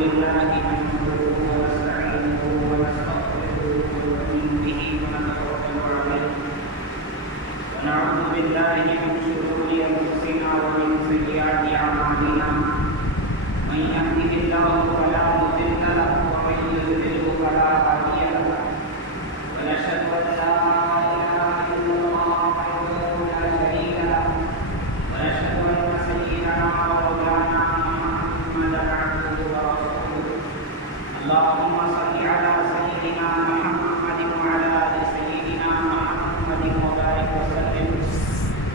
لله نحمده ونستعينه ونستغفره ونؤمن به ونتوكل عليه ونعوذ بالله من شرور انفسنا ومن سيئات اعمالنا من يهده الله فلا مضل له ومن يضلل فلا هادي له ونشهد ان لا اله الا الله وحده لا شريك له ونشهد ان سيدنا ومولانا محمدا عبده ورسوله اللهم صل على سيدنا محمد وعلى ال سيدنا محمد وبارك وسلم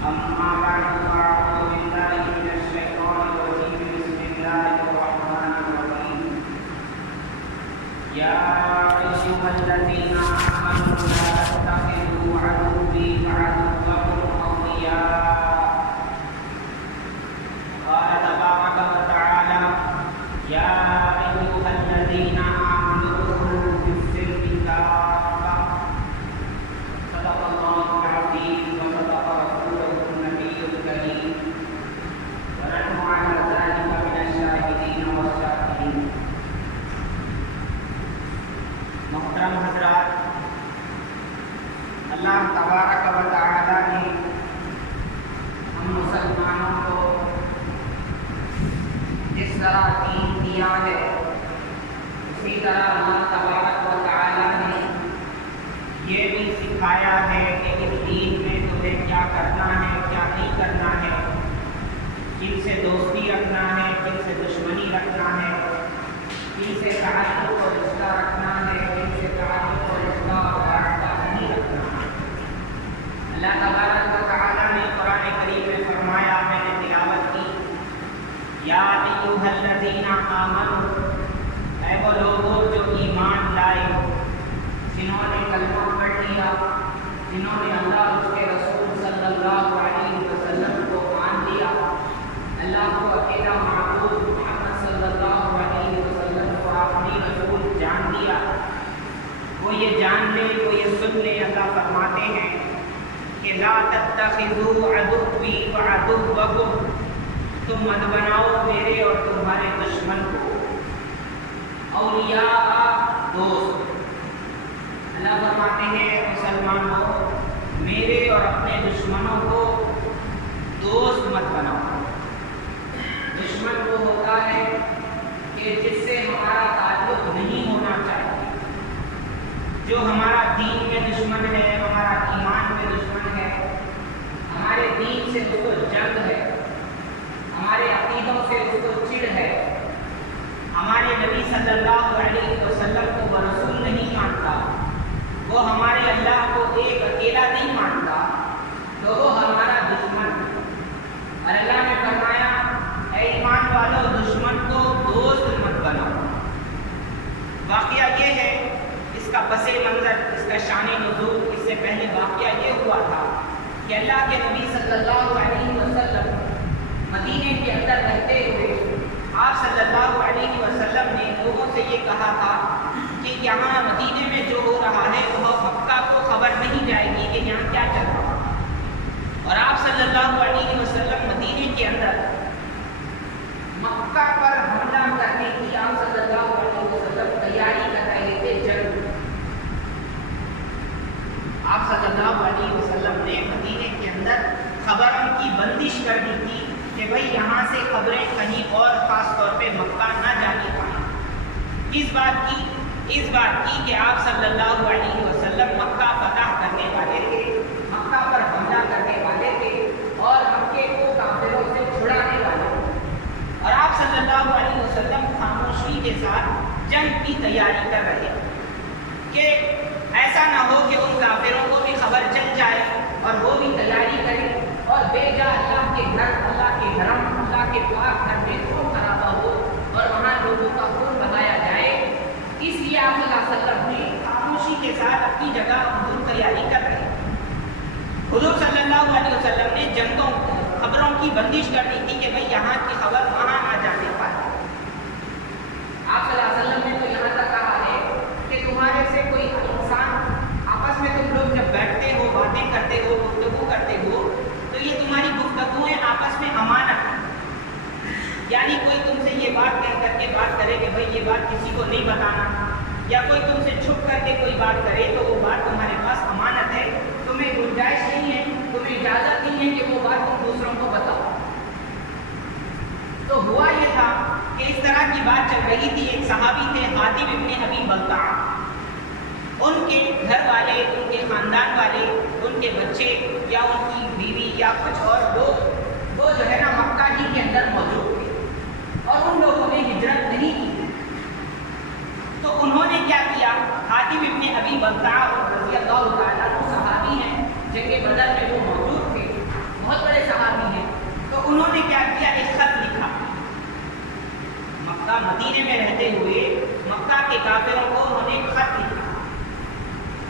اما بعد فاعوذ بالله من الشيطان الرجيم بسم الله الرحمن الرحيم يا ايها الذين امنوا لا تتخذوا عدوي وعدوكم اولياء قال تبارك وتعالى يا ايها الذين امنوا ادخلوا في السلم كافه صدق الله العظيم وصدق رسوله النبي الكريم ونحن على ذلك من الشاهدين والشاكرين محترم حضرات اللہ تبارک و تعالی نے ہم مسلمانوں کو جس طرح دین دیا ہے اسی طرح اللہ تبارک و تعالی نے یہ بھی سکھایا ہے کہ اس دین میں تمہیں کیا کرنا ہے کیا نہیں کرنا ہے، کن سے دوستی رکھنا ہے کن سے دشمنی رکھنا ہے، کن سے تعلق و رشتہ رکھنا ہے کن سے تعلق و رشتہ اور واسطہ نہیں رکھنا ہے۔ اللہ تبارک و تعالی نے قرآن کریم میں فرمایا، میں نے تلاوت کی، یا ایھا الذین آمنوا، اے وہ لوگوں جو ایمان لائے، جنہوں نے کلمہ پڑھ لیا، جنہوں نے اللہ اور اس کے رسول صلی اللہ علیہ وسلم کو مان لیا، اللہ کو اکیلا معبود محمد صلی اللہ علیہ وسلم کو اپنی رسول جان لیا، وہ یہ جان لے، وہ یہ سن لے، اللہ فرماتے ہیں کہ لا تتخذوا عدوی وعدوکم، تم مت بناؤ میرے اور تمہارے دشمن کو اولیاء، دوست۔ اللہ فرماتے ہیں مسلمانوں میرے اور اپنے دشمنوں کو دوست مت بناؤ۔ دشمن وہ ہوتا ہے کہ جس سے ہمارا تعلق نہیں ہونا چاہیے، جو ہمارا دین میں دشمن ہے، ہمارا ایمان میں دشمن ہے، ہمارے دین سے اس کو جنگ ہے، ہمارے عقیدوں سے اس کو چڑ ہے، ہمارے نبی صلی اللہ علیہ وسلم کو وہ رسول نہیں مانتا، وہ ہمارے اللہ کو ایک اکیلا نہیں مانتا، تو وہ ہمارا دشمن ہے۔ اور اللہ نے فرمایا اے ایمان والو دشمن کو دوست مت بناؤ۔ واقعہ یہ ہے، اس کا پس منظر، اس کا شان نزول، اس سے پہلے واقعہ یہ ہوا تھا کہ اللہ کے نبی صلی اللہ علیہ وسلم مدینے کے اندر رہتے ہوئے آپ صلی اللہ علیہ وسلم نے لوگوں سے یہ کہا تھا کہ یہاں مدینے میں جو ہو رہا ہے وہ مکہ کو خبر نہیں جائے گی کہ یہاں کیا چل رہا ہے، اور آپ صلی اللہ علیہ وسلم مدینے کے اندر مکہ پر حملہ کرنے کی آپ صلی اللہ علیہ وسلم تیاری کر رہے تھے، جنگ۔ آپ صلی اللہ علیہ وسلم نے مدینے کے اندر خبروں کی بندش کر دی تھی کہ بھئی یہاں سے خبریں کہیں اور خاص طور پہ مکہ نہ جانے پائیں۔ اس بات کی کہ آپ صلی اللہ علیہ وسلم مکہ فتح کرنے والے تھے، مکہ پر حملہ کرنے والے تھے اور مکے کو کافروں سے چھڑانے والے تھے، اور آپ صلی اللہ علیہ وسلم خاموشی کے ساتھ جنگ کی تیاری کر رہے تھے کہ ایسا نہ ہو کہ ان کافروں کو بھی خبر چل جائے اور وہ بھی تیاری کریں اور بے جا اللہ کے گھر، اللہ کے حرم، اللہ کے پاک گھر میں خون خرابہ ہو اور وہاں لوگوں کا خون بہایا جائے۔ اس لیے آپ صلی اللہ علیہ وسلم نے خاموشی کے ساتھ اپنی جگہ حضور تیاری کر رہے ہیں۔ حضور صلی اللہ علیہ وسلم نے خبروں کی بندش کر دی تھی کہ بھئی یہاں کی خبر وہاں نہ جانے پائے۔ آپ صلی اللہ علیہ وسلم نے تو یہاں تک کہا ہے کہ تمہارے سے کوئی انسان آپس میں تم لوگ جب بیٹھتے ہو، باتیں کرتے ہو، گفتگو کرتے ہو، تو یہ تمہاری گفتگویں آپس میں امانت ہے، یعنی کوئی تم سے یہ بات کہہ کر کے بات کرے کہ بھائی یہ بات کسی کو نہیں بتانا، یا کوئی تم سے چھپ کر کے کوئی بات کرے تو وہ بات تمہارے پاس امانت ہے، تمہیں گنجائش نہیں ہے، تمہیں اجازت نہیں ہے کہ وہ بات تم دوسروں کو بتاؤ۔ تو ہوا یہ تھا کہ اس طرح کی بات چل رہی تھی، ایک صحابی تھے حاتب ابن ابی بلتعہ، ان کے گھر والے، ان کے خاندان والے، ان کے بچے یا ان کی بیوی یا کچھ اور لوگ وہ جو ہے نا مکہ ہی کے اندر موجود تھے اور ان لوگوں نے ہجرت نہیں کی۔ تو انہوں نے کیا کیا، حاتب ابن ابی بلتعہ رضی اللہ تعالیٰ عنہ صحابی ہیں، جنگ بدر میں وہ موجود تھے، بہت بڑے صحابی ہیں، تو انہوں نے کیا کیا، ایک خط لکھا مکہ مدینے میں رہتے ہوئے مکہ کے کافروں کو انہوں نے ایک خط لکھا۔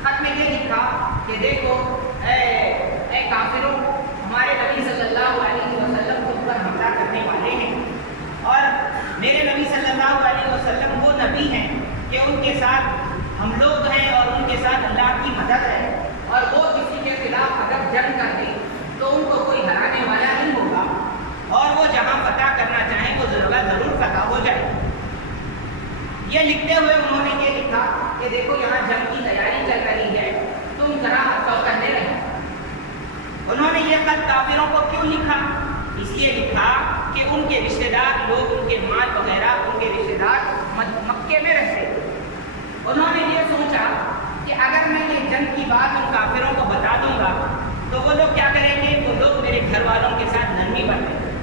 خط میں یہ لکھا کہ دیکھو اے کافروں، ہمارے نبی صلی اللہ علیہ وسلم تم پر حملہ کرنے والے ہیں، اور میرے نبی صلی اللہ علیہ وسلم وہ نبی ہیں کہ ان کے ساتھ ہم لوگ ہیں اور ان کے ساتھ اللہ کی مدد ہے، اور وہ کسی کے خلاف اگر جنگ کر دیں تو ان کو کوئی ہرانے والا نہیں ہوگا، اور وہ جہاں فتح کرنا چاہیں وہ ضرور فتح ہو جائے۔ یہ لکھتے ہوئے انہوں نے یہ لکھا کہ دیکھو یہاں جنگ کی تیاری چل رہی ہے، تم ذرا ہتھیار کرنے رہے۔ انہوں نے یہ خط کافروں کو کیوں لکھا؟ اس لیے لکھا کہ ان کے رشتہ دار لوگ، ان کے مال وغیرہ، ان کے رشتہ دار مکے میں رہتے۔ انہوں نے یہ سوچا کہ اگر میں یہ جنگ کی بات ان کافروں کو بتا دوں گا تو وہ لوگ کیا کریں گے، وہ لوگ میرے گھر والوں کے ساتھ نرمی برتیں گے،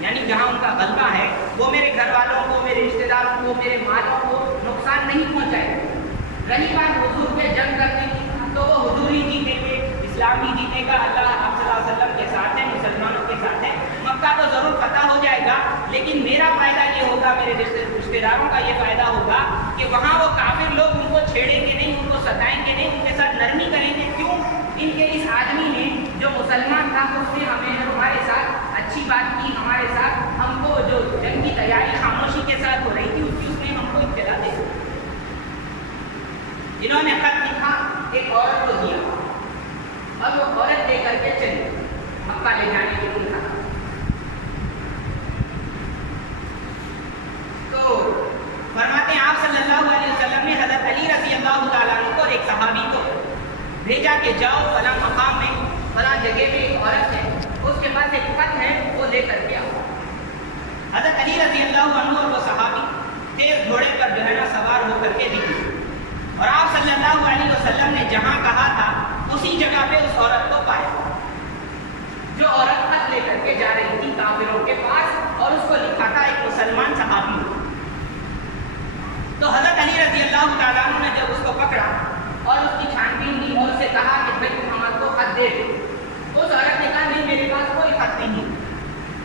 یعنی جہاں ان کا غلبہ ہے وہ میرے گھر والوں کو، میرے رشتہ داروں کو، میرے مالوں کو نقصان نہیں پہنچائے گا۔ رہی بات حضور کے جنگ کرنے کی تو وہ حضور ہی جیتیں گے، اسلام ہی جیتے گا، اللہ آپ صلی اللہ علیہ وسلم کے ساتھ ہیں، مسلمانوں کے ساتھ ہیں، مکہ تو ضرور فتح ہو جائے گا، لیکن میرا فائدہ یہ ہوگا، میرے رشتہ داروں کا یہ فائدہ ہوگا کہ وہاں وہ کافر لوگ ان کو چھیڑیں گے نہیں، ان کو ستائیں گے نہیں، ان کے ساتھ نرمی کریں گے۔ کیوں؟ ان کے اس آدمی نے جو مسلمان تھا اس نے ہمارے ساتھ اچھی بات کی، ہمارے ساتھ ہم کو جو جنگ کی تیاری خاموشی کے ساتھ ہو رہی تھی اس نے ہم کو اطلاع دے دی۔ انہوں نے خط لکھا، ایک عورت کو دیا اور وہ عورت لے کر کے چلی مکہ لے جانے کے لیے تھا۔ تو فرماتے ہیں آپ صلی اللہ علیہ وسلم نے حضرت علی رضی اللہ تعالیٰ عنہ کو، ایک صحابی کو بھیجا کہ جاؤ فلاں مقام میں، فلاں جگہ میں ایک عورت ہے، اس کے پاس ایک خط ہے، وہ لے کر کے آؤ۔ حضرت علی رضی اللہ عنہ اور وہ صحابی تیز گھوڑے پر جو ہے نا سوار ہو کر کے نکلے، اور آپ صلی اللہ علیہ وسلم نے جہاں کہا تھا اسی جگہ پہ اس عورت کو پایا، جو عورت خط لے کر کے جا رہی تھی کافروں کے پاس، اور اس کو لکھا تھا ایک مسلمان صحابی۔ تو حضرت علی رضی اللہ تعالیٰ عنہ نے جب اس کو پکڑا اور اس کی چھان بین کی اور اسے کہا کہ بھائی تم ہمارے کو خط دے دے، اس عورت نے کہا نہیں میرے پاس کوئی خط نہیں۔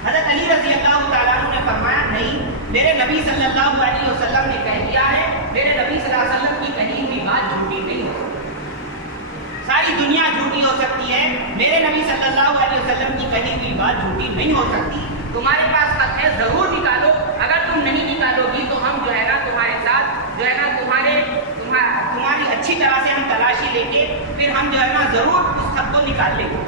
حضرت علی رضی اللہ تعالیٰ عنہ نے فرمایا نہیں، میرے نبی صلی اللہ علیہ وسلم نے کہہ دیا ہے، میرے نبی صلی اللہ علیہ وسلم کی کہیں بھی بات جھوٹی نہیں ہو سکتی، ساری دنیا جھوٹی ہو سکتی ہے، میرے نبی صلی اللہ علیہ وسلم کی کہیں بھی بات جھوٹی نہیں ہو سکتی۔ تمہارے پاس خط ہے ضرور نکالو، اگر تم نہیں نکالو گی تو ہم جو ہے نا تمہارے ساتھ جو ہے نا تمہاری اچھی طرح سے ہم تلاشی لیں گے، پھر ہم جو ہے نا ضرور اس خط کو نکال لیں گے۔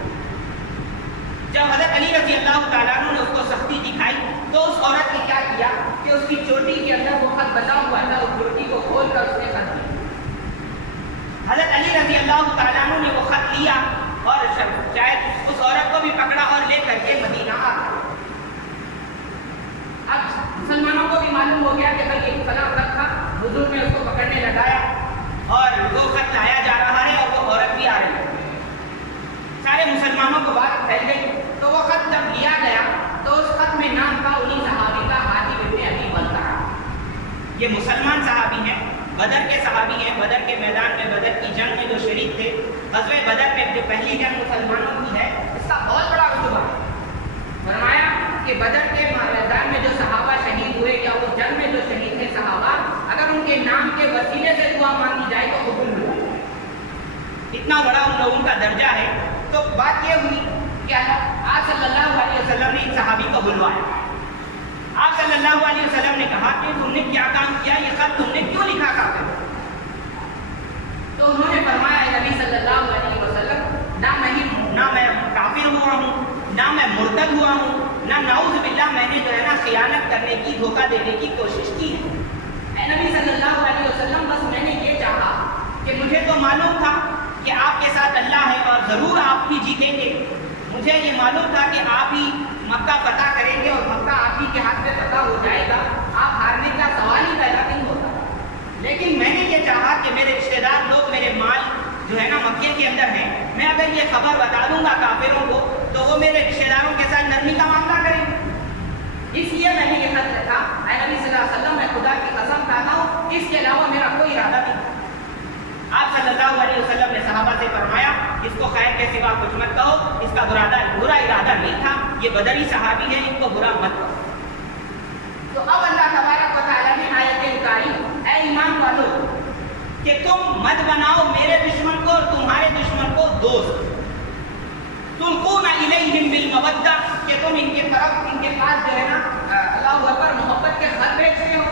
جب حضرت علی رضی اللہ تعالیٰ عنہ نے اس کو سختی دکھائی تو اس عورت نے کیا کیا کہ اس کی چوٹی کے اندر وہ خط بنا ہوا تھا، اس چوٹی کو کھول کر اس نے خط دیا۔ حضرت علی رضی اللہ تعالیٰ عنہ نے وہ خط لیا اور شاید اس عورت کو بھی پکڑا اور لے کر کے مدینہ آ گئے۔ اب مسلمانوں کو بھی معلوم ہو گیا کہ اگر یہ فلاں خط تھا، حضور نے اس کو پکڑنے لگایا اور وہ خط لایا جا رہا ہے اور وہ عورت بھی آ رہی ہے۔ سارے مسلمانوں کو بات پھیل گئی، تو وہ خط جب لیا گیا تو اس خط میں نام تھا انہی صحابی کا، حاتب ابن ابی بلتعہ۔ یہ مسلمان صحابی ہیں، بدر کے صحابی ہیں، بدر کے میدان میں بدر کی جنگ میں جو شریک تھے، غزوہ بدر میں جو پہلی جنگ مسلمانوں کی ہے اس کا بہت بڑا رتبہ ہے۔ فرمایا کہ بدر کے میدان میں جو صحابہ شہید ہوئے یا اس جنگ میں جو شہید تھے صحابہ، اگر ان کے نام کے وسیلے سے دعا مانگی جائے تو قبول ہو جائے، اتنا بڑا ان لوگوں کا درجہ ہے۔ تو بات یہ ہوئی کہ آپ صلی اللہ علیہ وسلم نے ایک صحابی کو بلوایا۔ آپ صلی اللہ علیہ وسلم نے کہا کہ تم نے کیا کام کیا، یہ خط تم نے کیوں لکھا کافر؟ تو انہوں نے فرمایا نبی صلی اللہ علیہ وسلم، نہ میں کافر ہوا ہوں، نہ میں مرتد ہوا ہوں، نہ نعوذ باللہ میں نے جو ہے نا خیانت کرنے کی، دھوکہ دینے کی کوشش کی ہے۔ اے نبی صلی اللہ علیہ وسلم، بس میں نے یہ چاہا کہ مجھے تو معلوم تھا کہ آپ کے ساتھ اللہ ہے اور ضرور آپ ہی جیتیں گے، مجھے یہ معلوم تھا کہ آپ ہی مکہ فتح کریں گے اور مکہ آپ ہی کے ہاتھ میں فتح ہو جائے گا، آپ ہارنے کا سوال ہی پیدا نہیں ہوتا، لیکن میں نے یہ چاہا کہ میرے رشتہ دار لوگ، میرے مال جو ہے نا مکے کے اندر ہیں، میں اگر یہ خبر بتا دوں گا کافروں کو تو وہ میرے رشتہ داروں کے ساتھ نرمی کا معاملہ کریں گے، اس لیے میں نے یہ خط لکھا۔ اے نبی صلی اللہ علیہ وسلم، میں خدا کی قسم کھاتا ہوں اس کے علاوہ میرا کوئی ارادہ نہیں۔ آپ صلی اللہ علیہ وسلم نے صحابہ سے فرمایا، اس کو خیر کے سوا کچھ مت کہو، اس کا برا ارادہ نہیں تھا، یہ بدری صحابی ہیں، ان کو برا مت کہو۔ تو اب اللہ تبارک و تعالیٰ نے آیتیں اتاری، اے ایمان والو کہ تم مت بناؤ میرے دشمن کو اور تمہارے دشمن کو دوست، تلقون الیہم بالمودہ، کہ تم ان کے طرف، ان کے پاس جو ہے نا اللہ اکبر محبت کے خط بھیجتے ہو۔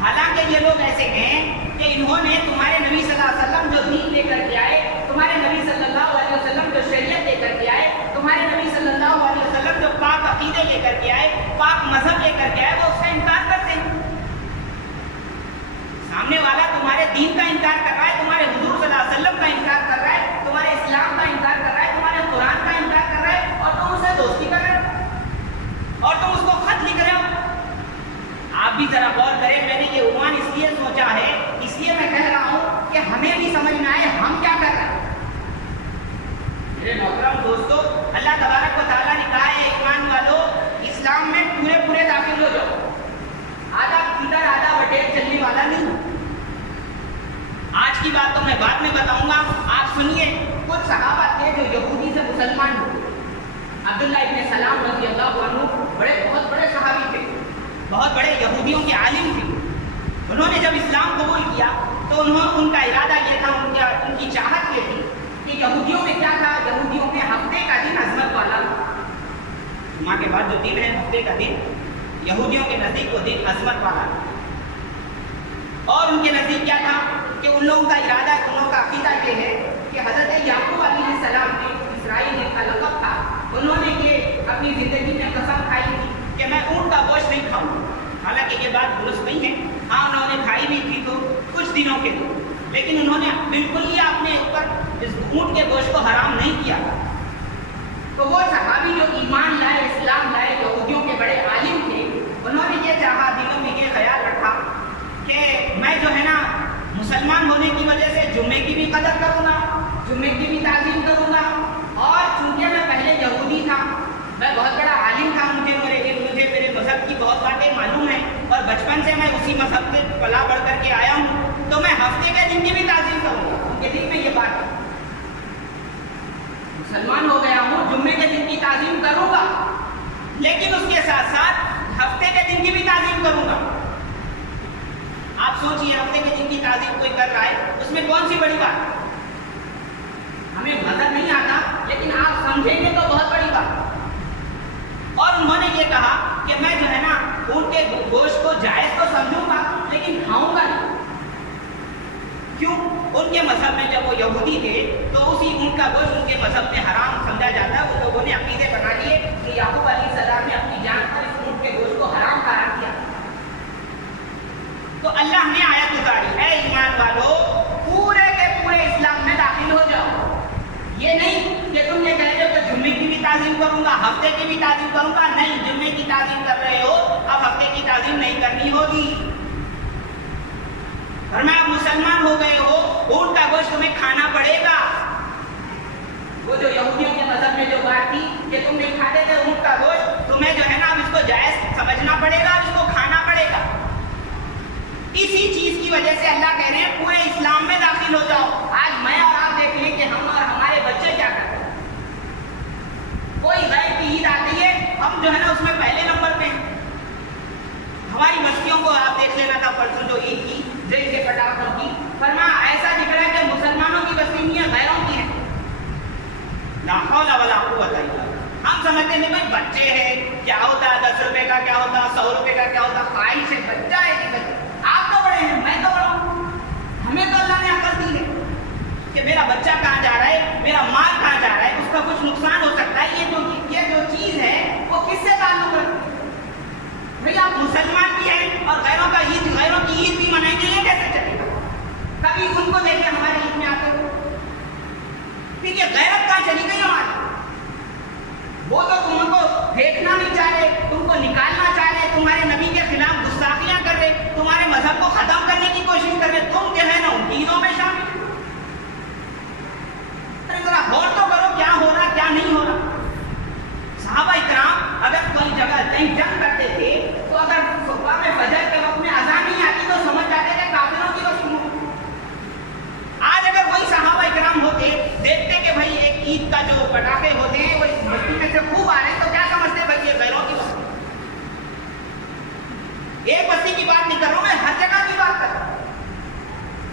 حالانکہ یہ لوگ ایسے ہیں کہ انہوں نے تمہارے نبی صلی اللہ علیہ وسلم جو دین لے کر کے آئے، تمہارے نبی صلی اللہ علیہ وسلم جو شریعت لے کر کے آئے، تمہارے نبی صلی اللہ علیہ وسلم جو پاک عقیدے لے کر کے آئے، پاک مذہب لے کر کے آئے، وہ اس کا انکار کرتے ہیں۔ سامنے والا تمہارے دین کا انکار کر رہا ہے، تمہارے حضور صلی اللہ علیہ وسلم کا انکار کر رہا ہے، تمہارے اسلام کا انکار کر رہا ہے، تمہارے قرآن کا انکار کر رہا ہے، اور تم اسے دوستی کر رہے ہو اور تم اس کو خط لکھ رہے ہو۔ آپ بھی ذرا غور کریں، میں نے یہ عنوان اس لیے سوچا ہے، اس لیے میں کہہ رہا ہوں کہ ہمیں بھی سمجھ میں آئے ہم کیا کر رہے ہیں۔ میرے محترم دوستو، اللہ تبارک و تعالیٰ نے کہا ہے ایمان والو اسلام میں پورے داخل ہو جاؤ، آدھا ادھر آدھا بٹیر چلنے والا نہیں۔ آج کی بات تو میں بعد میں بتاؤں گا، آپ سنیے۔ کچھ صحابہ تھے جو یہودی سے مسلمان ہوئے۔ عبداللہ ابن سلام رضی اللہ عنہ بہت بڑے صحابی تھے، بہت بڑے یہودیوں کے عالم تھے۔ انہوں نے جب اسلام قبول کیا تو ان کا ارادہ یہ تھا، ان کی چاہت یہ تھی کہ یہودیوں میں کیا تھا، یہودیوں میں ہفتے کا دن عظمت والا، جمعہ کے بعد جو دن ہے ہفتے کا دن، یہودیوں کے نزدیک وہ دن عظمت والا، اور ان کے نزدیک کیا تھا کہ ان لوگوں کا ارادہ، ان لوگوں کا عقیدہ یہ ہے کہ حضرت یعقوب علیہ السلام نے، اسرائیل کا لقب تھا، انہوں نے یہ اپنی زندگی میں قسم کھائی تھی کہ میں اونٹ کا گوشت نہیں کھاؤں گا۔ حالانکہ یہ بات درست نہیں ہے، ہاں انہوں نے کھائی بھی تھی تو کچھ دنوں کے لیے، لیکن انہوں نے بالکل ہی اپنے اوپر اس اونٹ کے گوشت کو حرام نہیں کیا۔ تو وہ صحابی جو ایمان لائے، اسلام لائے، یہودیوں کے بڑے عالم تھے، انہوں نے یہ چاہا، دلوں میں یہ خیال رکھا کہ میں جو ہے نا مسلمان ہونے کی وجہ سے جمعے کی بھی قدر کروں گا، جمعے کی بھی تعظیم کروں گا، اور چونکہ میں پہلے یہودی تھا، میں بہت بڑا عالم تھا، مجھے میرے مذہب کی بہت باتیں معلوم ہیں، اور بچپن سے میں اسی مذہب سے پلا بڑھ کر کے آیا ہوں، تو میں ہفتے کے دن کی بھی تعظیم کروں گا۔ ان کے دل میں یہ بات ہے، مسلمان ہو گیا ہوں، جمعے کے دن کی تعظیم کروں گا، لیکن اس کے ساتھ ساتھ ہفتے کے دن کی بھی تعظیم کروں گا۔ آپ سوچئے، ہفتے کے دن کی تعظیم کوئی کر رہا ہے، اس میں کون سی بڑی بات ہے؟ ہمیں نظر نہیں آتا، لیکن آپ سمجھیں گے تو بہت بڑی بات۔ اور انہوں نے یہ کہا کہ میں جو ہے نا اونٹ کے گوشت کو جائز تو سمجھوں گا، لیکن کھاؤں گا نہیں۔ کیوں؟ ان کے مذہب میں جب وہ یہودی تھے تو اسی اونٹ کا گوشت ان کے مذہب میں حرام سمجھا جاتا ہے۔ وہ لوگوں نے عقیدے بنا لیے کہ یعقوب علیہ السلام نے اپنی جان پر اس اونٹ کے گوشت کو حرام قرار دیا۔ تو اللہ نے آیت اتاری، اے ایمان والو پورے کے پورے اسلام میں داخل ہو جاؤ۔ یہ نہیں کہ تم یہ کہہ رہے ہو کہ جمعے کی بھی تعظیم کروں گا، ہفتے کی بھی تعظیم کروں گا، نہیں، جمعے کی تعظیم کر رہے ہو، اب ہفتے کی تعظیم نہیں کرنی ہوگی۔ فرمایا آپ مسلمان ہو گئے ہو، اونٹ کا گوشت تمہیں کھانا پڑے گا۔ وہ جو یہودیوں کے مذہب میں جو بات تھی کہ تم نہیں کھاتے تھے اونٹ کا گوشت، تمہیں جو ہے نا اب اس کو جائز سمجھنا پڑے گا، اس کو کھانا پڑے گا۔ اسی چیز کی وجہ سے اللہ کہہ رہے ہیں پورے اسلام میں داخل ہو جاؤ۔ آج میں اور آپ دیکھ لیں کہ ہم اور ہمارے بچے کیا کرتے ہیں۔ کوئی غیر کی عید آتی ہے، ہم جو ہے نا اس میں پہلے نمبر پہ ہیں۔ ہماری بستیوں کو آپ دیکھ لینا تھا پرسوں جو عید کی، جیل کے پٹاخوں کی، فرمایا ایسا دکھ رہا ہے کہ مسلمانوں کی بستی نہیں ہے، غیروں کی ہے۔ لا حول ولا قوت الا باللہ۔ ہم سمجھتے ہیں بھائی بچے ہیں، کیا ہوتا ہے 10 روپے کا، کیا ہوتا ہے 100 روپے کا، کیا ہوتا ہے، خواہش ہے، بچہ ہے کہ بچہ۔ آپ تو بڑے ہیں، میں تو بڑا ہوں، ہمیں تو اللہ نے عقل دی ہے کہ میرا بچہ کہاں جا رہا ہے، میرا مال کہاں جا رہا ہے، اس کا کچھ نقصان ہو سکتا ہے، یہ جو چیز ہے وہ کس سے تعلق رکھتی ہے؟ کی بات نہیں کر رہا ہوں، میں ہر جگہ کی بات کر رہا ہوں.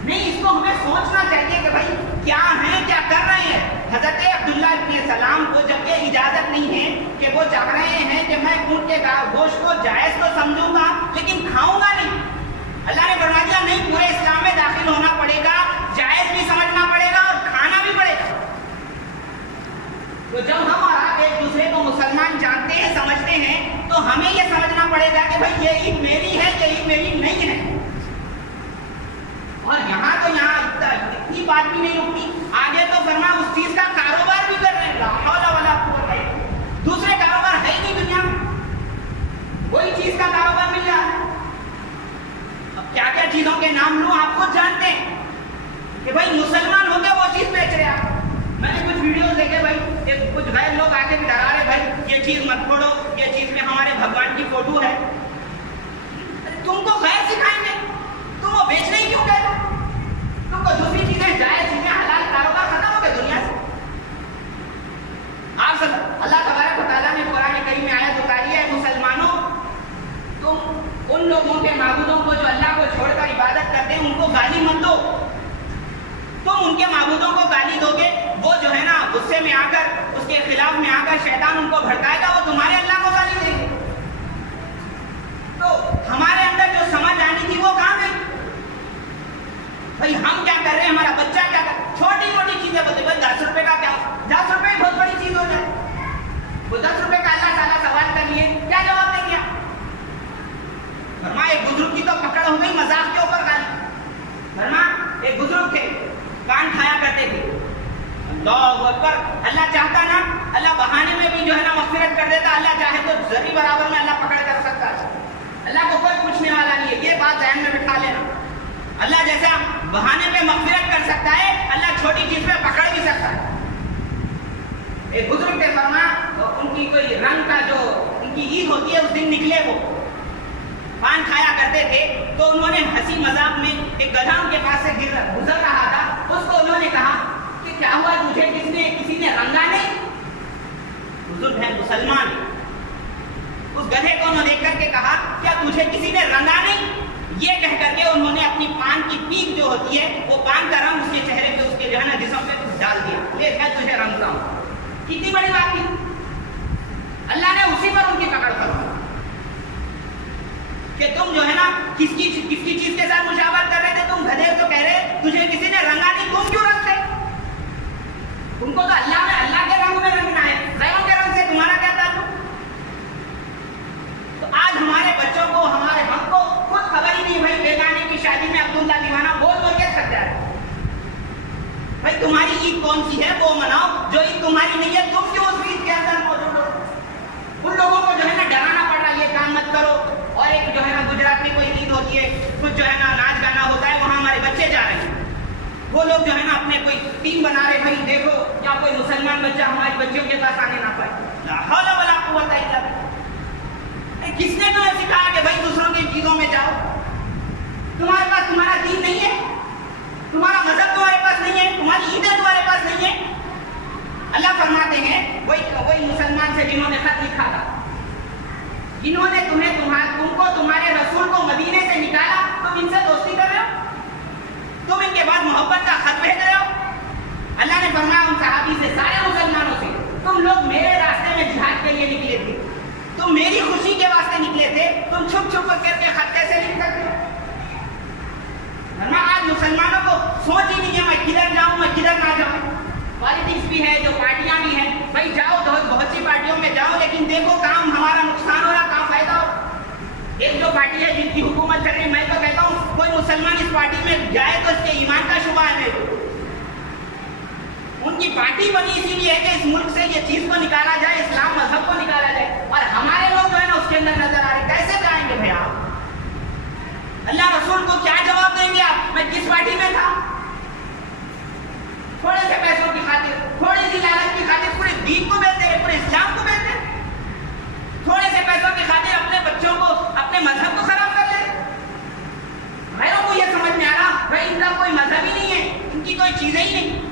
نہیں، اس کو ہمیں سوچنا چاہیے کہ بھائی کیا ہیں، کیا کر رہے ہیں. حضرت عبداللہ ابن سلام کو جب یہ اجازت نہیں ہے کہ وہ چاہ رہے ہیں کہ میں اونٹ کے گوشت کو جائز تو سمجھوں گا لیکن کھاؤں گا نہیں، اللہ نے فرما دیا نہیں، پورے اسلام میں داخل ہونا پڑے گا، جائز بھی سمجھنا پڑے گا اور کھانا بھی پڑے گا. تو جب ہم اور آپ ایک دوسرے کو مسلمان جانتے ہیں، سمجھتے ہیں، تو ہمیں یہ سمجھنا پڑے گا کہ بھائی یہ عید میری ہے، یہ عید میری نہیں ہے. اور یہاں اتنی بات بھی نہیں رکتی، آگے تو فرما اس چیز کا کاروبار بھی کر رہے ہیں. لا حول ولا قوت الا باللہ. دوسرے کاروبار ہے ہی نہیں دنیا میں، وہی چیز کا کاروبار مل رہا ہے. اب کیا کیا چیزوں کے نام لوں، آپ خود جانتے ہیں کہ بھائی مسلمان ہو کے وہ چیز بیچ رہے ہیں. میں نے کچھ ویڈیوز دیکھے بھائی، کچھ غیر لوگ آ کے ڈرا رہے بھائی یہ چیز مت پھوڑو، یہ چیز میں ہمارے بھگوان کی فوٹو ہے. تم کو غیر سکھائیں گے، تم وہ بیچنے ہی کیوں کہتے ہو؟ تم کو دوسری چیزیں جائز چیزیں حلال کاروبار ختم ہو گئے دنیا سے. آپ سب اللہ تبارک و تعالیٰ نے قرآن کریم میں آیت اتاری ہے، مسلمانوں تم ان لوگوں کے معبودوں کو جو اللہ کو چھوڑ کر عبادت کرتے ہیں ان کو گالی مت دو. تم ان کے معبودوں کو گالی دو گے، وہ جو ہے نا غصے میں آ کر اس کے خلاف میں آ کر شیطان ان کو بھڑکائے گا، وہ تمہارے اللہ کو گالی دیں گے. تو ہمارے اندر جو سمجھ آنی تھی وہ کہاں گئی؟ بھائی ہم کیا کر رہے ہیں، ہمارا بچہ کیا کر رہا ہے، چھوٹی موٹی چیزیں بولتے بھائی 10 روپے کا کیا، 10 روپے بہت بڑی چیز ہو جائے. وہ 10 روپے کا اللہ تعالیٰ سوال کر لیے، کیا جواب دیں گے آپ؟ فرما ایک بزرگ کی تو پکڑ ہو گئی مذاق کے اوپر گالی. فرما ایک بزرگ تھے، کان کھایا کرتے تھے. اللہ اکبر. اللہ چاہتا نا، اللہ بہانے میں بھی جو ہے نا مغفرت کر دیتا. اللہ چاہے تو ذری برابر میں اللہ پکڑ کر سکتا ہے. اللہ کو کوئی پوچھنے والا نہیں ہے، یہ بات ذہن میں بٹھا لینا. اللہ جیسا بہانے پہ مغفرت کر سکتا ہے، اللہ چھوٹی چیز پہ پکڑ بھی سکتا ہے. ایک بزرگ تھے، فرما ان کی کوئی رنگ کا جو ان کی عید ہوتی ہے اس دن نکلے، وہ پان کھایا کرتے تھے. تو انہوں نے ہنسی مذاق میں ایک گدھا ان کے پاس سے گزر رہا تھا، اس کو انہوں نے کہا کہ کیا ہوا تجھے کسی نے رنگا نہیں؟ بزرگ ہے، مسلمان. اس گدھے کو انہوں نے دیکھ کر کے کہا کیا تجھے کسی نے رنگا نہیں؟ یہ کہہ کر کے انہوں نے اپنی پان کی پیک جو ہوتی ہے وہ پان کا رنگ اس کے چہرے پہ، اس کے جو ہے نا جسم پہ ڈال دیا. لے میں تجھے رنگتا ہوں. کتنی بڑی بات تھی. اللہ نے اسی پر ان کی پکڑ کروائی کہ تم جو ہے نا کس کی چیز کے ساتھ مشاورت کر رہے تھے. تم گدھے تو کہہ رہے تجھے کسی نے رنگا نہیں، تم کیوں رنگتے؟ تم کو تو اللہ کے رنگ میں رنگنا ہے، غیروں کے رنگ سے تمہارا کیا تعلق؟ تو آج ہمارے بچوں کو، ہم کو خود خبر ہی نہیں بھائی بیگانے کی شادی میں عبداللہ دیوانہ بول کے تھک جا رہے. بھائی تمہاری عید کون سی ہے وہ مناؤ، جو عید تمہاری نہیں ہے تم کیوں اس عید کے اندر موجود ہو؟ ان لوگوں کو جو ہے نا ڈرانا پڑ رہا ہے یہ کام مت کرو. اور ایک جو ہے نا گجرات میں کوئی عید ہوتی ہے، کچھ جو ہے نا ناچ گانا ہوتا ہے، وہاں ہمارے بچے جا رہے ہیں. وہ لوگ جو ہے نا اپنے کوئی ٹیم بنا رہے، بھائی دیکھو کیا کوئی مسلمان بچہ ہماری بچیوں کے پاس آنے نہ پائے. لا حول ولا قوت الا باللہ. کس نے تمہیں سکھایا کہ بھائی دوسروں کی چیزوں میں جاؤ؟ تمہارے پاس تمہارا دین نہیں ہے، تمہارا مذہب تمہارے پاس نہیں ہے، تمہاری عیدیں تمہارے پاس نہیں ہے. اللہ فرماتے ہیں وہی مسلمان سے جنہوں نے خط لکھا تھا، جنہوں نے تم کو تمہارے رسول کو مدینے سے نکالا، تم ان سے دوستی کر رہے ہو، تم ان کے بعد محبت کا خط بھیج رہے ہو. اللہ نے فرمایا ان صحابی سے، سارے مسلمانوں سے، تم لوگ میرے راستے میں جہاد کے لیے نکلے تھے، تم میری خوشی کے واسطے نکلے تھے، تم چھپ چھپ کر کے خط کیسے لکھ سکتے ہو؟ آج مسلمانوں کو سوچ ہی نہیں ہے میں کدھر جاؤں، میں کدھر نہ جاؤں. پالیٹکس بھی ہے، جو پارٹیاں بھی ہیں، بھائی جاؤ بہت سی پارٹیوں میں جاؤ، لیکن دیکھو کام ہمارا نقصان ہو رہا، کام فائدہ ہو. ایک جو پارٹی ہے جن کی حکومت چل رہی، میں تو کہتا ہوں کوئی مسلمان اس پارٹی میں جائے تو اس کے ایمان کا شبہ ہے. ان کی پارٹی بنی اسی لیے ہے کہ اس ملک سے یہ چیز کو نکالا جائے، اسلام مذہب کو نکالا جائے، اور ہمارے لوگ جو ہے نا اس کے اندر نظر آ رہے. کیسے جائیں گے بھائی آپ؟ اللہ رسول کو کیا جواب دیں گے آپ؟ میں کس پارٹی میں تھا؟ تھوڑے سے پیسوں کی خاطر، تھوڑی سی لالچ کی خاطر پورے دین کو بیچ دے، پورے اسلام کو بیچ دے. تھوڑے سے پیسوں کی خاطر اپنے بچوں کو، اپنے مذہب کو خراب کر لے. غیروں کو یہ سمجھ میں آ رہا بھائی ان کا کوئی مذہب ہی نہیں ہے، ان کی کوئی چیزیں ہی نہیں.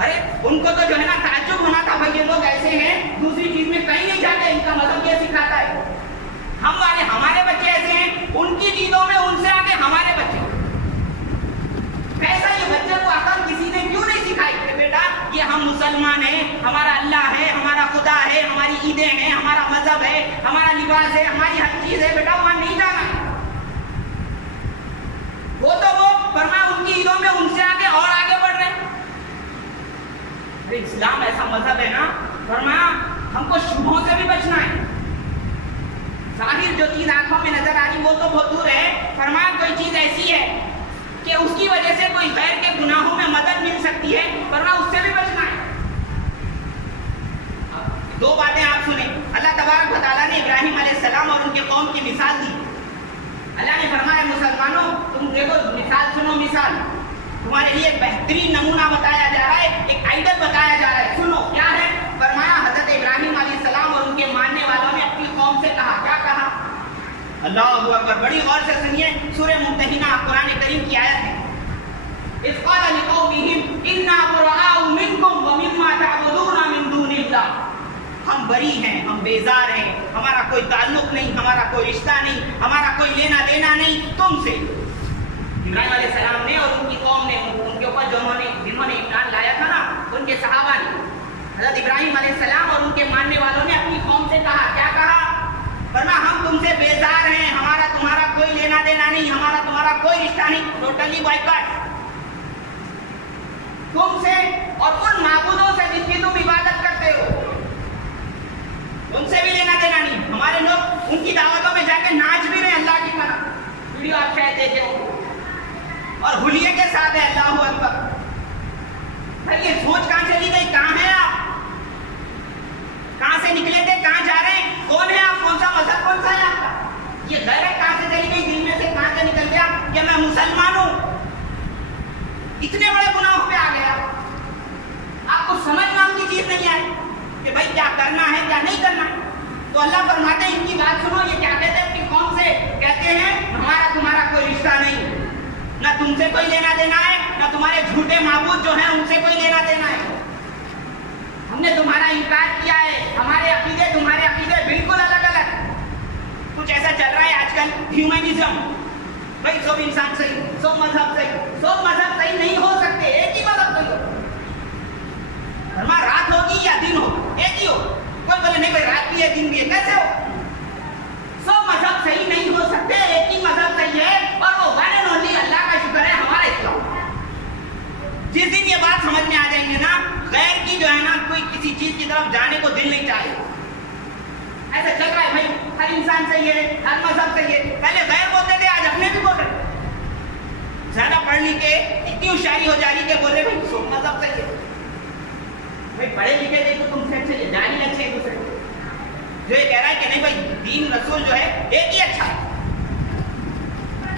ارے ان کو تو جو ہے نا تعجب ہونا تھا، بھائی یہ لوگ ایسے ہیں دوسری چیز میں کہیں نہیں جاتے، ان کا مذہب یہ سکھاتا ہے. ہم ہم والے ہمارے بچے ایسے ہیں، ان کی چیزوں میں ان سے آگے ہمارے بچے. کیسا یہ بچے کو عقل کسی نے کیوں نہیں سکھائی کہ بیٹا یہ ہم مسلمان ہیں، ہمارا اللہ ہے، ہمارا خدا ہے، ہماری عیدیں ہیں، ہمارا مذہب ہے، ہمارا لباس ہے، ہماری ہر چیز ہے، بیٹا وہاں نہیں جانا ہے. وہ فرمایا ان کی عیدوں میں ان سے آگے اور آگے بڑھ رہے ہیں. اسلام ایسا مذہب ہے نا، فرمایا ہم کو شبہوں سے بھی بچنا ہے. ظاہر جو چیز آنکھوں میں نظر آ رہی وہ تو بہت دور ہے، فرمایا کوئی چیز ایسی ہے کہ اس کی وجہ سے کوئی غیر کے گناہوں میں مدد مل سکتی ہے، فرمایا اس سے بھی بچنا ہے. دو باتیں آپ سنیں. اللہ تبارک و تعالیٰ نے ابراہیم علیہ السلام اور ان کے قوم کی مثال دی. اللہ نے فرمایا مسلمانوں تم دیکھو مثال سنو، مثال تمہارے لیے ایک بہترین نمونہ بتایا جا رہا ہے، ایک آئیڈل بتایا جا رہا ہے. سنو کیا ہے. فرمایا حضرت ابراہیم علیہ السلام اور ان کے ماننے والوں نے اپنی قوم سے کہا. کیا کہا؟ اللہ اکبر، بڑی غور سے سنیے. سورہ ممتحنہ قرآن کریم کی آیت ہے. اذ قال لقومهم انا براء منکم ومما تعبدون من دون اللہ. ہم بری ہیں، ہم بیزار ہیں، ہمارا کوئی تعلق نہیں، ہمارا کوئی رشتہ نہیں، ہمارا کوئی لینا دینا نہیں تم سے. ابراہیم علیہ السلام نے اور ان کی قوم نے، ان کے اوپر جنہوں نے ایمان لایا تھا نا، ان کے صحابہ نے، حضرت ابراہیم علیہ السلام اور ان کے ماننے والوں نے اپنی قوم سے کہا. کیا کہا؟ فرمایا ہم تم سے بیزار ہیں، ہمارا تمہارا کوئی لینا دینا نہیں، ہمارا تمہارا کوئی رشتہ نہیں، ٹوٹلی بائیکاٹ تم سے اور ان معبودوں سے جن کی تم عبادت کرتے ہو، ان سے بھی لینا دینا نہیں. ہمارے لوگ ان کی دعوتوں میں جا کے ناچ بھی رہے اللہ کی طرح، ویڈیو آپ شاید دیکھے ہو، اور حلیے کے ساتھ ہے. اللہ اکبر. بھائی یہ سوچ کہاں چلی گئی؟ کہاں ہیں آپ؟ کہاں سے نکلے تھے؟ کہاں جا رہے ہیں؟ کون ہے آپ؟ کون سا مذہب کون سا ہے آپ کا؟ یہ غیرت کہاں سے چلی گئی؟ دل میں سے کہاں سے نکل گیا کہ میں مسلمان ہوں؟ اتنے بڑے گناہوں پہ آ گیا. آپ کو سمجھ نام کی چیز نہیں آئی کہ بھائی کیا کرنا ہے کیا نہیں کرنا ہے. تو اللہ فرماتے ہیں ان کی بات سنو. یہ کیا کہتے ہیں اپنی قوم سے؟ کہتے ہیں ہمارا تمہارا کوئی رشتہ نہیں، نہ تم سے کوئی لینا دینا ہے، نہ تمہارے جھوٹے معبود جو ہیں ان سے کوئی لینا دینا ہے. ہم نے تمہارا انکار کیا ہے، ہمارے عقیدے تمہارے عقیدے بالکل الگ الگ. کچھ ایسا چل رہا ہے آج کل ہیومنزم. بھائی سب انسان صحیح، سب مذہب صحیح. سب مذہب صحیح نہیں ہو سکتے، ایک ہی مذہب صحیح ہو. رات ہوگی یا دن ہو ایک ہی ہو. کوئی بولے نہیں بھائی رات بھی ہے دن بھی ہے، کیسے ہو؟ سب مذہب صحیح نہیں ہو سکتے، ایک ہی مذہب صحیح ہے، اور وہ ون اینڈ اونلی اللہ کا شکر ہے ہمارا اسلام. جس دن یہ بات سمجھ میں آ جائیں گے نا، غیر کی جو ہے نا کوئی کسی چیز کی طرف جانے کو دل نہیں چاہے. ایسا چل رہا ہے بھائی ہر انسان صحیح ہے، ہر مذہب صحیح ہے. پہلے غیر بولتے تھے، آج اپنے بھی بول رہے. زیادہ پڑھ لی کے اتنی ہوشیاری ہو جا رہی کہ بولے بھائی سب مذہب صحیح ہے. بھائی پڑھے لکھے تھے تو تم سے اچھے جاری اچھے ایک دوسرے جو یہ کہہ رہا ہے کہ نہیں بھائی دین رسول جو ہے ایک ہی اچھا ہے.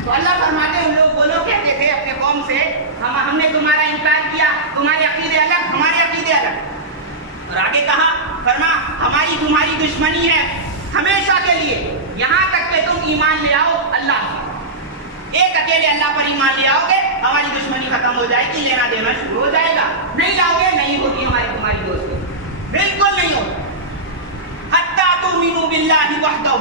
تو اللہ فرماتے ان لوگ وہ لوگ کہتے تھے اپنے قوم سے ہم نے تمہارا انکار کیا، تمہارے عقیدے الگ ہمارے عقیدے الگ. اور آگے کہا فرما ہماری تمہاری دشمنی ہے ہمیشہ کے لیے، یہاں تک کہ تم ایمان لے آؤ اللہ پر. ایک اکیلے اللہ پر ایمان لے آؤ گے ہماری دشمنی ختم ہو جائے گی، لینا دینا شروع ہو جائے گا. نہیں لاؤ گے نہیں ہوگی ہماری تمہاری دوستی، بالکل نہیں ہوگی. حتی تؤمنوا باللہ وحدہ.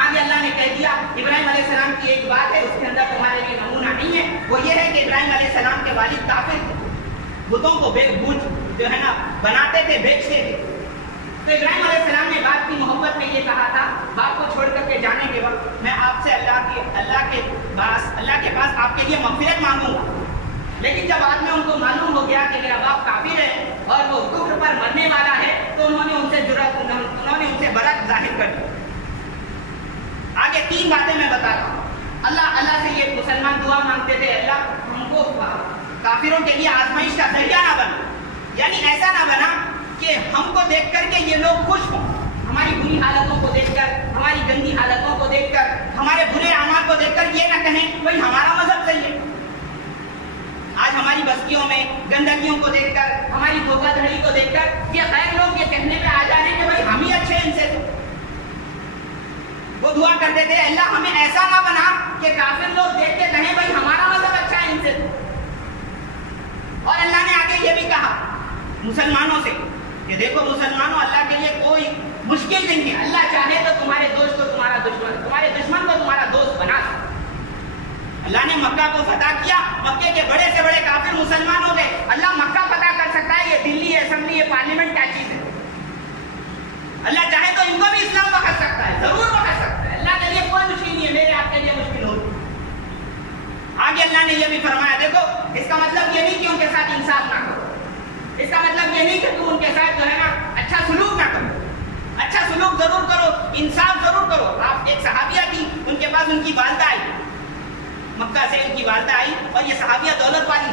آگے اللہ نے کہہ دیا ابراہیم علیہ السلام کی ایک بات ہے، اس کے اندر تمہارے لیے نمونہ نہیں ہے. وہ یہ ہے کہ ابراہیم علیہ السلام کے والد کافر تھے، بتوں کو جو ہے نا بناتے تھے، بیچتے تھے. تو ابراہیم علیہ السلام نے باپ کی محبت میں یہ کہا تھا باپ کو چھوڑ کر کے جانے کے وقت میں آپ سے اللہ کے پاس آپ کے لیے مغفرت مانگوں گا. لیکن جب بعد میں ان کو معلوم ہو گیا کہ میرا باپ کافر ہے اور وہ کفر پر مرنے والا ہے تو انہوں نے ان سے برات ظاہر کر دی. آگے 3 باتیں میں بتاتا ہوں. اللہ سے یہ مسلمان دعا مانگتے تھے اللہ ہم کو کافروں کے لیے آزمائش کا ذریعہ نہ بنا، یعنی ایسا نہ بنا کہ ہم کو دیکھ کر کے یہ لوگ خوش ہوں. ہماری بری حالتوں کو دیکھ کر، ہماری گندی حالتوں کو دیکھ کر، ہمارے برے اعمال کو دیکھ کر یہ نہ کہیں بھائی ہمارا مذہب صحیح ہے. آج ہماری بستیوں میں گندگیوں کو دیکھ کر، ہماری دھوکہ دھڑی کو دیکھ کر یہ غیر لوگ یہ کہنے پہ آ جا رہے ہیں کہ بھائی ہم ہی اچھے ان سے. وہ دعا کرتے تھے اللہ ہمیں ایسا نہ بنا کہ کافر لوگ دیکھ کے کہیں بھائی ہمارا مذہب اچھا ہے ان سے. اور اللہ نے آگے یہ بھی کہا مسلمانوں سے کہ دیکھو مسلمانوں اللہ کے لیے کوئی مشکل نہیں ہے. اللہ چاہے تو تمہارے دوست کو تمہارا دشمن، تمہارے دشمن کو تمہارا دوست بنا سکتا. اللہ نے مکہ کو فتح کیا، مکے کے بڑے سے بڑے کافر مسلمان ہو گئے. اللہ مکہ فتح کر سکتا ہے. یہ دلی، یہ اسمبلی، یہ پارلیمنٹ کیا چیز ہے؟ اللہ چاہے تو ان کو بھی اسلام بخش سکتا ہے، ضرور بخش سکتا ہے. اللہ کے لیے کوئی مشکل نہیں ہے، میرے آپ کے لیے مشکل ہوتی. آگے اللہ نے یہ بھی فرمایا، دیکھو اس کا مطلب یہ نہیں کہ ان کے ساتھ انصاف نہ کرو، اس کا مطلب یہ نہیں کہ تم ان کے ساتھ جو ہے نا اچھا سلوک نہ کرو. اچھا سلوک ضرور کرو، انصاف ضرور کرو. آپ ایک صحابیہ تھی، ان کے پاس ان کی والدہ آئی، مکہ سے ان کی والدہ آئی، اور یہ صحابیہ دولت والی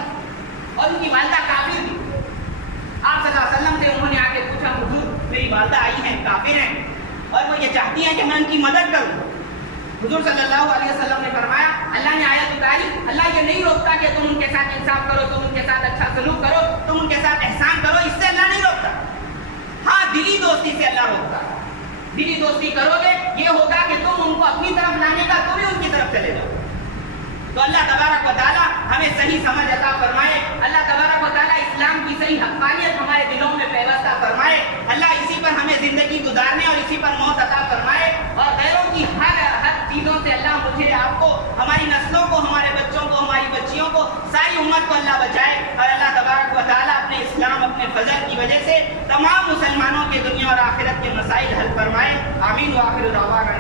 اور ان کی والدہ کافر تھی. آپ صلی اللہ علیہ وسلم سے انہوں نے آ کے پوچھا، حضور میری والدہ آئی ہیں، کافر ہیں، اور وہ یہ چاہتی ہیں کہ میں ان کی مدد کروں. حضور صلی اللہ علیہ وسلم نے فرمایا، اللہ نے آیت اتاری، اللہ یہ نہیں روکتا کہ تم ان کے ساتھ انصاف کرو، تم ان کے ساتھ اچھا سلوک کرو، تم ان کے ساتھ احسان کرو، اس سے اللہ نہیں روکتا. ہاں دلی دوستی سے اللہ روکتا. دلی دوستی کرو گے یہ ہوگا کہ تم ان کو اپنی طرف لانے کا، تم بھی ان کی طرف چلے جاؤ. تو اللہ تبارک و تعالیٰ ہمیں صحیح سمجھ عطا فرمائے. اللہ تبارک و تعالیٰ اسلام کی صحیح حقانیت ہمارے دلوں میں پیوستہ فرمائے. اللہ اسی پر ہمیں زندگی گزارنے اور اسی پر موت عطا فرمائے. اور غیروں کی ہر چیزوں سے اللہ مجھے، آپ کو، ہماری نسلوں کو، ہمارے بچوں کو، ہماری بچیوں کو، ساری امت کو اللہ بچائے. اور اللہ تبارک و تعالیٰ اپنے اسلام، اپنے فضل کی وجہ سے تمام مسلمانوں کے دنیا اور آخرت کے مسائل حل فرمائے. آمین. وآخر دعوانا